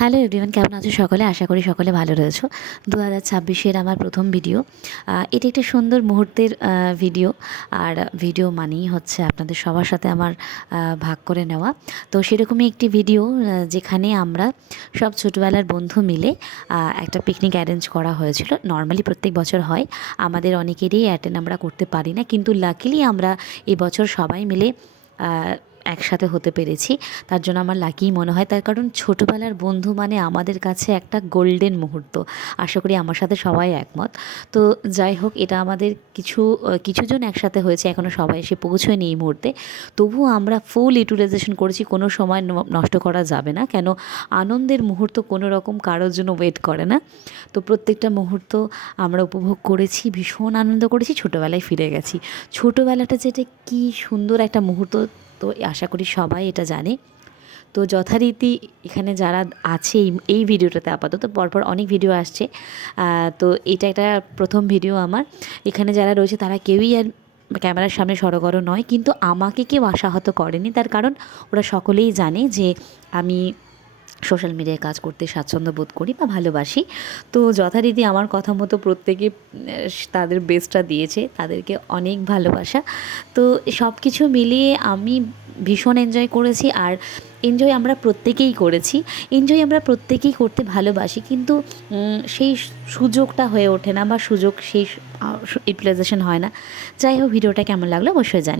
Hello everyone, কেমন আছো সকলে? আশা করি সকলে ভালো রয়েছো। 2026-এর আমার প্রথম ভিডিও। এটি একটি সুন্দর মুহূর্তের ভিডিও। আর ভিডিও মানেই হচ্ছে আপনাদের সবার সাথে আমার ভাগ করে নেওয়া। তো সেরকমই একটি ভিডিও, যেখানে আমরা সব ছোটোবেলার বন্ধু মিলে একটা পিকনিক অ্যারেঞ্জ করা হয়েছিল। নর্মালি প্রত্যেক বছর হয়, আমাদের অনেকেরই অ্যাটেন্ড আমরা করতে পারি না, কিন্তু লাকিলি আমরা এবছর সবাই মিলে একসাথে হতে পেরেছি। তার জন্য আমার লাকিই মনে হয়, তার কারণ ছোটোবেলার বন্ধু মানে আমাদের কাছে একটা গোল্ডেন মুহূর্ত। আশা করি আমার সাথে সবাই একমত। তো যাই হোক, এটা আমাদের কিছুজন একসাথে হয়েছে, এখনও সবাই এসে পৌঁছয়নি এই মুহূর্তে। তবুও আমরা ফুল ইউটিলাইজেশন করেছি, কোনো সময় নষ্ট করা যাবে না, কেন আনন্দের মুহূর্ত কোনো রকম কারোর জন্য ওয়েট করে না। তো প্রত্যেকটা মুহূর্ত আমরা উপভোগ করেছি, ভীষণ আনন্দ করেছি, ছোটোবেলায় ফিরে গেছি। ছোটোবেলাটা যেটা কী সুন্দর একটা মুহূর্ত, তো আশা করি সবাই এটা জানে। তো যথারীতি এখানে যারা আছে এই ভিডিওটাতে, আপাতত পরপর অনেক ভিডিও আসছে, তো এটা একটা প্রথম ভিডিও আমার। এখানে যারা রয়েছে তারা কেউই আর ক্যামেরার সামনে সড়গড় নয়, কিন্তু আমাকে কেউ আশাহত করেনি, তার কারণ ওরা সকলেই জানে যে আমি সোশ্যাল মিডিয়ায় কাজ করতে স্বাচ্ছন্দ্য বোধ করি বা ভালোবাসি। তো যথারীতি আমার কথা মতো প্রত্যেকে তাদের বেস্টটা দিয়েছে, তাদেরকে অনেক ভালোবাসা। তো সব কিছু মিলিয়ে আমি ভীষণ এনজয় করেছি। আর এনজয় আমরা প্রত্যেকেই করেছি, এনজয় আমরা প্রত্যেকেই করতে ভালোবাসি, কিন্তু সেই সুযোগটা হয়ে ওঠে না, বা সুযোগ সেই ইউটিলাইজেশন হয় না। যাই হোক, ভিডিওটা কেমন লাগলো অবশ্যই জানি।